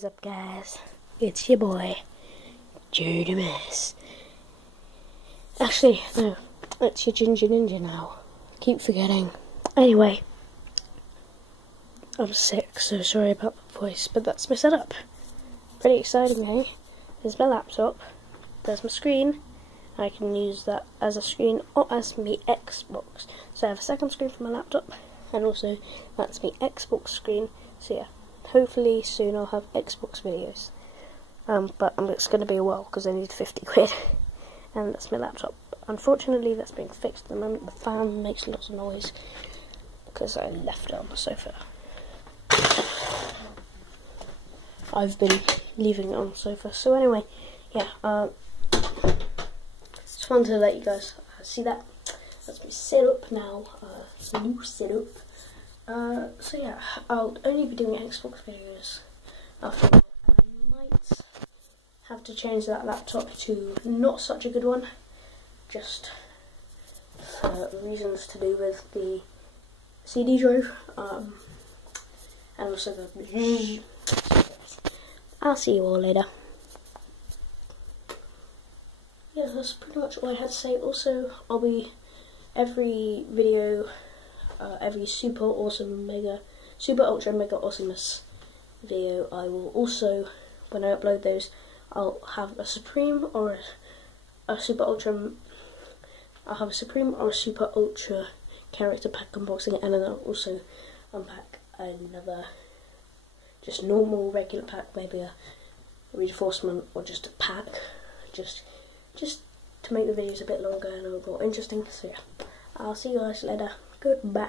What's up, guys? It's your boy, Judamus. Actually, no, it's your Ginger Ninja now. Keep forgetting. Anyway, I'm sick, so sorry about the voice, but that's my setup. Pretty exciting, eh? There's my laptop, there's my screen. I can use that as a screen or as my Xbox. So I have a second screen for my laptop, and also that's my Xbox screen. So yeah. Hopefully soon I'll have Xbox videos, but it's going to be a while because I need 50 quid, and that's my laptop. Unfortunately that's being fixed at the moment. The fan makes lots of noise because I left it on the sofa. I've been leaving it on the sofa, so anyway, yeah, just wanted to let you guys see that. That's me set up now, new setup. So yeah, I'll only be doing Xbox videos after that, and I might have to change that laptop to not such a good one, just for reasons to do with the CD drive, and also the... I'll see you all later. Yeah, that's pretty much all I had to say. Also, I'll be every video, every super ultra mega awesomeness video, I will also, when I upload those, I'll have a supreme or a super ultra. I'll have a supreme or a super ultra character pack unboxing, and then I'll also unpack another just normal regular pack, maybe a reinforcement or just a pack, just to make the videos a bit longer and a bit more interesting. So yeah, I'll see you guys later. Goodbye.